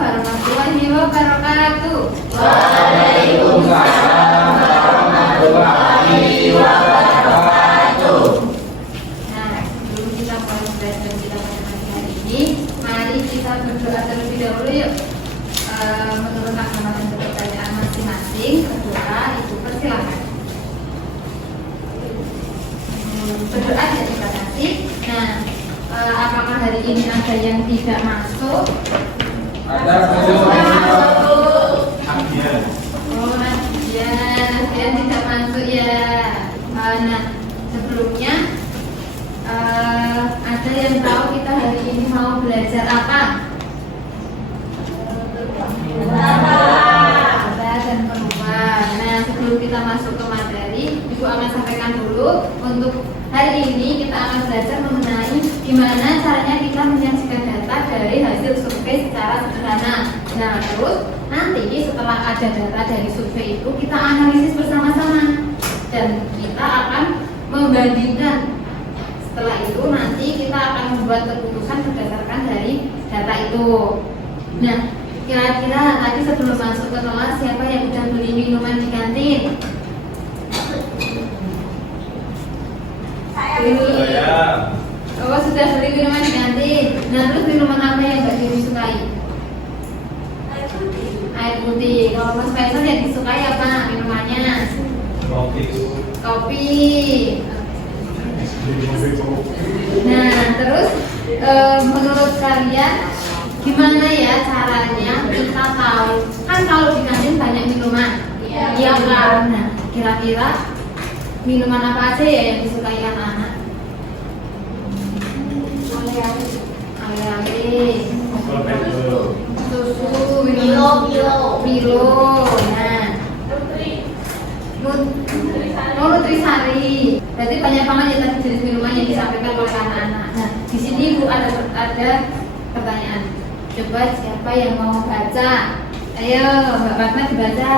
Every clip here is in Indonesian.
warahmatullahi wabarakatuh. Waalaikumsalam warahmatullahi wabarakatuh. Nah, sebelum kita mulai belajar kita pada pagi hari ini, mari kita berdoa terlebih dahulu yuk. Menurut agama dan kepercayaan masing-masing, berdoa itu persilahkan. Berdoa ya terima kasih. Nah, apakah hari ini ada yang tidak masuk? Ada Oh, Nadia tidak masuk ya. Nah, sebelumnya ada yang tahu kita hari ini mau belajar apa? Bahasa dan perubahan. Nah, sebelum kita masuk ke materi, Ibu akan sampaikan dulu untuk hari ini kita akan belajar mengenai gimana caranya kita menyajikan data dari hasil survei secara sederhana. Nah, terus nanti setelah ada data dari survei itu kita analisis bersama-sama dan kita akan membandingkan. Setelah itu nanti kita akan membuat keputusan berdasarkan dari data itu. Nah, kira-kira tadi sebelum masuk ke kelas siapa yang udah beli minuman di kantin? saya. Oh, sudah beli minuman di kantin. Nah, terus minuman apa yang gak disukai? Air putih. Kalau Mas Faisal yang disukai apa minumannya? Kopi. Nah, terus menurut kalian gimana ya caranya kita tahu? Kan kalau di kantin banyak minuman. Iya kan? Nah, kira-kira minuman apa aja ya yang disukai anak-anak? Ale-ale, susu, Milo. Nah, Nutrisari. Berarti banyak banget ya tadi jenis minuman yang disampaikan oleh anak-anak. Nah, di sini Bu ada pertanyaan. Coba siapa yang mau baca? Ayo, Mbak Fatma dibaca.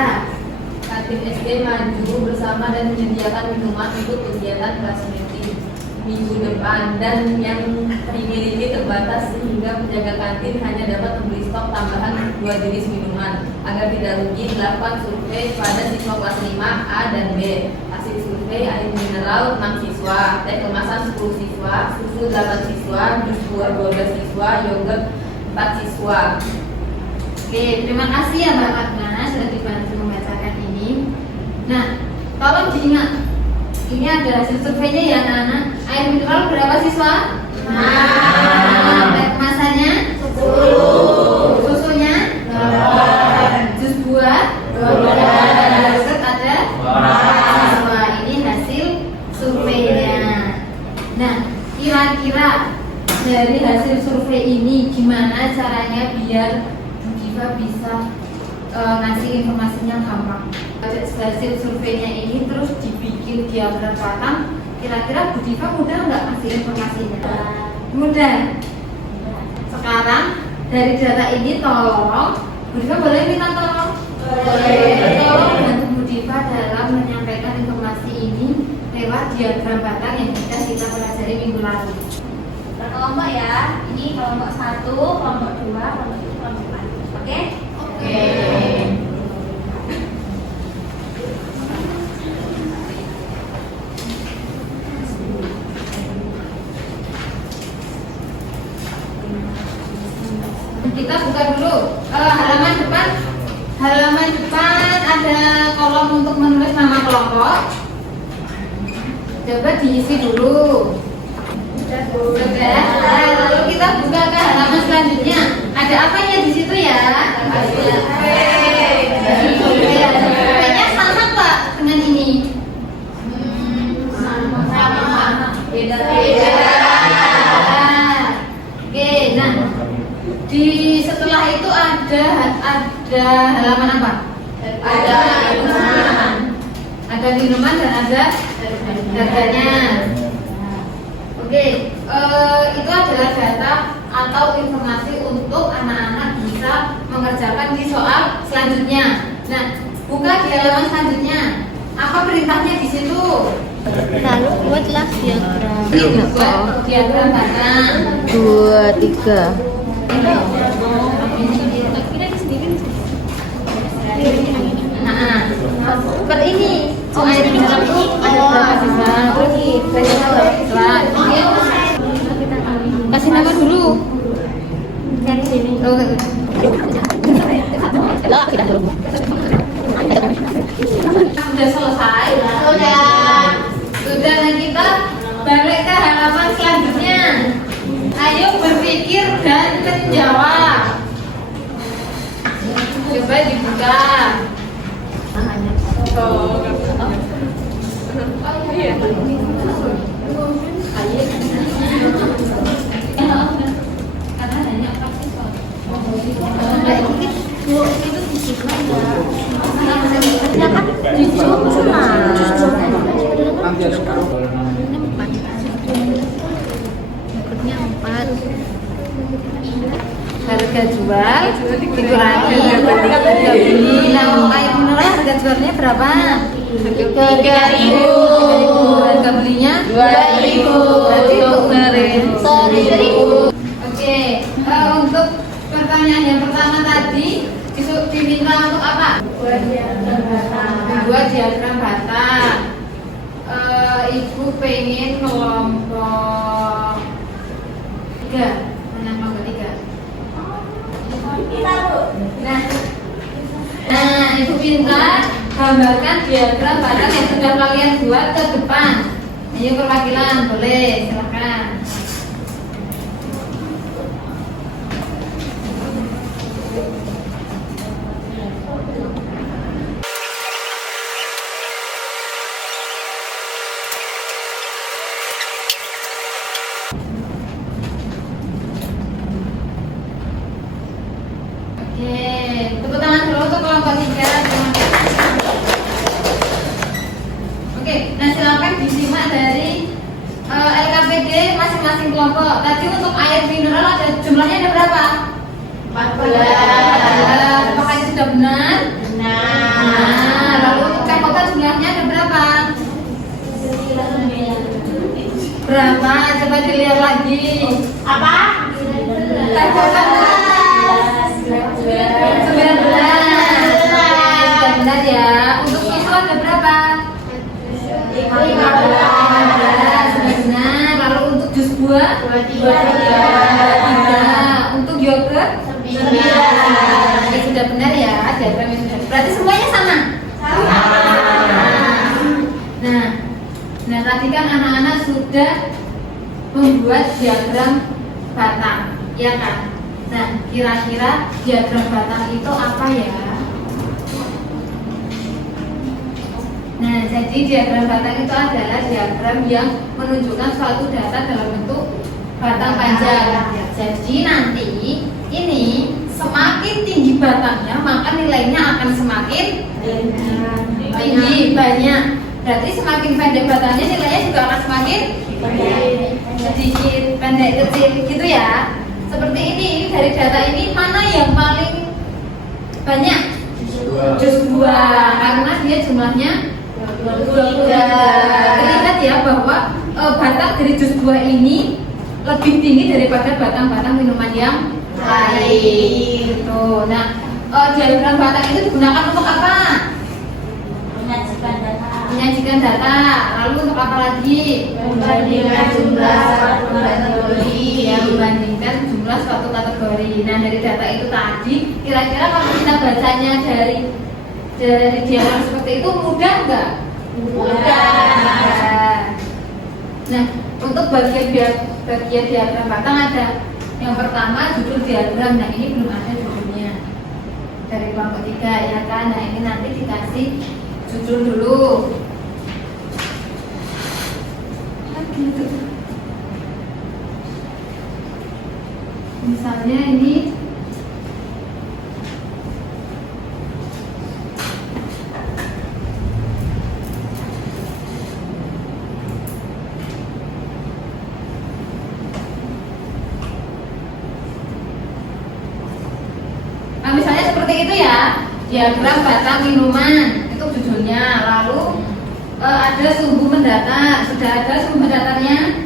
Kantin SD maju bersama dan menyediakan minuman untuk kegiatan kelas meeting minggu depan, dan yang dimiliki terbatas sehingga penjaga kantin hanya dapat membeli stok tambahan 2 jenis minuman agar tidak rugi. 8 survei pada siswa kelas 5 A dan B. Hasil survei: air mineral 6 siswa, teh kemasan 10 siswa, susu 8 siswa, jus buah 12 siswa, yogurt 4 siswa. Oke, terima kasih ya Mbak Fatma sudah dibantu membacakan ini. Nah, tolong diingat, ini ada hasil surveinya ya anak-anak. Air mineral berapa siswa? Teh kemasannya 10. Susunya 8. Jus buah 12. Yogurt ada 4 siswa. Ini hasil surveinya. Nah, kira-kira dari hasil survei ini gimana caranya biar kita bisa ngasih informasinya gampang? Hasil surveinya ini terus dibikin diagram patang. Kira-kira Bu Diva mudah nggak ngasih informasinya? Mudah. Sekarang dari data ini tolong Bu Diva boleh minta tolong? Boleh. Tolong bantu Bu Diva dalam menyampaikan informasi ini lewat diagram patang yang sudah kita pelajari minggu lalu. Berkelompok ya. Ini kelompok 1, kelompok 2, kelompok 3, kelompok 4. Oke? Oke. Kita buka dulu halaman depan. Halaman depan ada kolom untuk menulis nama kelompok. Coba diisi dulu. Sudah. Nah, lalu kita buka ke halaman selanjutnya. Ada apa ya di situ ya? Surveinya sama Pak dengan ini? Sama. Beda. Oke, nah di setelah itu ada halaman apa? Ada minuman dan ada harganya. Oke, itu adalah data atau informasi untuk anak-anak bisa mengerjakan di soal selanjutnya. Nah, buka di halaman selanjutnya. Apa perintahnya di situ? Lalu buatlah diagram. Buat diagram batang. 2, 3. Sudah selesai? Sudah, nah kita balik ke halaman selanjutnya. Ayo berpikir dan menjawab. Coba dibuka. Karena hanya praktis Nanti ada sekarang. Berikutnya 4. harga jual dikurangi harga beli. Nah, air mineral harga jualnya berapa? 3.000. Harga belinya 2.000. Berarti untuk Seribu. Oke, untuk pertanyaan yang pertama tadi diminta untuk apa? Buat diagram batang. Ibu pengen kelompok 3. Mana kelompok 3? Nah, ibu minta gambarkan diagram batang yang sudah kalian buat ke depan. Ayo perwakilan, boleh, silakan. Oke, tepuk tangan dulu untuk kelompok 3. Oke, nah silakan disimak dari LKPD masing-masing kelompok. Tadi untuk air mineral ada jumlahnya ada berapa? 14. Apakah itu sudah benar? Nah, lalu untuk kota jumlahnya ada berapa? Berapa? Coba dilihat lagi. Apa? 19. Benar ya. Untuk susu ada berapa? 15. Benar. Lalu untuk jus buah 23. Untuk yogurt 9. Ini sudah benar ya. Diagramnya sudah. Berarti semuanya sama. Nah tadi kan anak-anak sudah membuat diagram batang, ya kan? Nah, kira-kira diagram batang itu apa ya? Nah, jadi diagram batang itu adalah diagram yang menunjukkan suatu data dalam bentuk batang panjang. Jadi nanti ini semakin tinggi batangnya, maka nilainya akan semakin tinggi, banyak. Berarti semakin pendek batangnya, nilainya juga akan semakin sedikit, pendek, kecil, gitu ya. Seperti ini dari data ini mana yang paling banyak? Jus buah, karena dia jumlahnya 23. Lihat ya bahwa batang dari jus buah ini lebih tinggi daripada batang-batang minuman yang lain. Gitu. Nah, diagram batang itu digunakan untuk apa? Menyajikan data. Lalu untuk apa lagi? Membandingkan jumlah membandingkan jumlah suatu kategori. Nah, dari data itu tadi, kira-kira kalau kita bacanya dari diagram seperti itu mudah nggak? Mudah. Nah, untuk bagian diagram batang ada yang pertama judul diagram. Nah, ini belum ada judulnya dari kelompok 3 ya kan. Nah, ini nanti dikasih judul dulu. Misalnya ini misalnya seperti itu ya, diagram batang minuman itu judulnya. Lalu ada sumbu mendatar, sudah ada sumbu mendatarnya?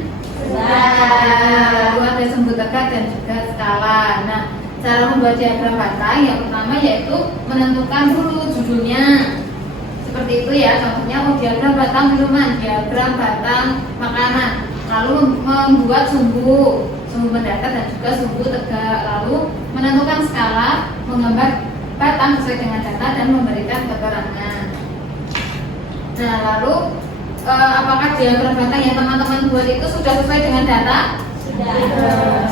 Lalu ada sumbu tegak dan juga skala. Nah, cara membuat diagram batang yang pertama yaitu menentukan dulu judulnya. Seperti itu ya, contohnya diagram batang minuman, diagram batang makanan. Lalu membuat sumbu suhu mendatar dan juga suhu tegak. Lalu menentukan skala, menggambar batang sesuai dengan data dan memberikan keterangan. Nah, lalu apakah diagram batang yang teman-teman buat itu sudah sesuai dengan data?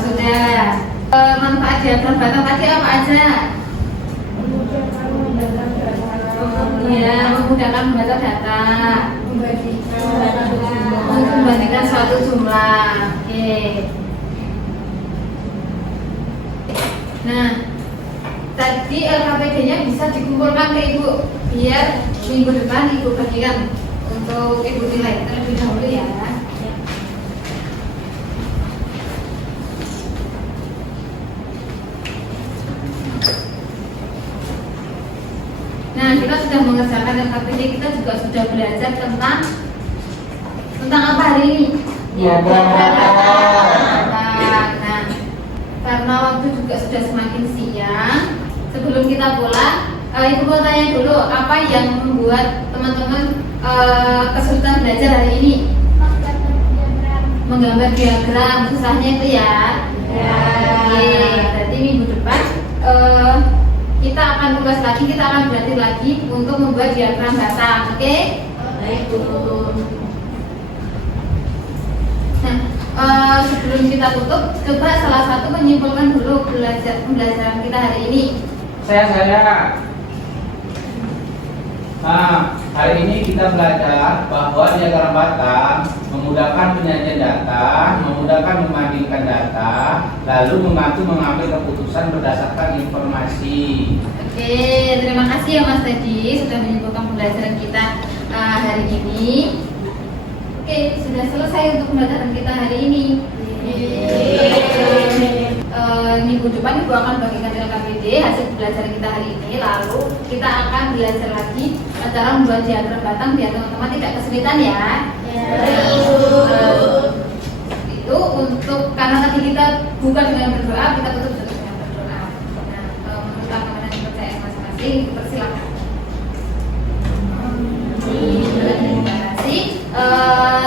Sudah. Manfaat diagram batang tadi apa aja? Ya, memudahkan membaca data, untuk membandingkan suatu jumlah. Oke. Nah, tadi LKPD-nya bisa dikumpulkan ke Ibu, biar minggu depan Ibu bagikan untuk Ibu nilai terlebih dahulu ya. Nah, kita sudah mengerjakan LKPD, kita juga sudah belajar tentang apa hari ini? Ya, Nah, karena waktu juga sudah semakin siang, sebelum kita pulang, Ibu mau tanya dulu, apa yang membuat teman-teman kesulitan belajar hari ini? Menggambar diagram, susahnya itu ya? Ya. Oke, berarti minggu depan kita akan tugas lagi, kita akan berlatih lagi untuk membuat diagram batang, oke? Baik, Bu. Nah, sebelum kita tutup, coba salah satu menyimpulkan dulu pembelajaran kita hari ini. Saya. Nah, hari ini kita belajar bahwa diagram batang memudahkan penyajian data, memudahkan membandingkan data, lalu membantu mengambil keputusan berdasarkan informasi. Oke, terima kasih ya Mas Teddy sudah menyimpulkan pembelajaran kita hari ini. Oke, sudah selesai untuk pembelajaran kita hari ini. Minggu depan Ibu akan bagikan LKPD hasil pembelajaran kita hari ini. Lalu kita akan belajar lagi cara membuat diagram batang biar teman-teman tidak kesulitan ya. Itu untuk karena tadi kita buka dengan berdoa, kita tutup juga dengan berdoa. Nah, menurut keamanan dan kepercayaan masing-masing, persilakan. Terima kasih.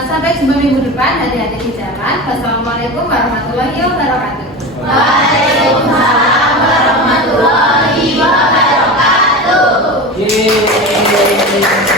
Sampai jumpa minggu depan. Hati-hati di jalan. Wassalamualaikum warahmatullahi wabarakatuh. Waalaikumsalam warahmatullahi wabarakatuh. Yeay.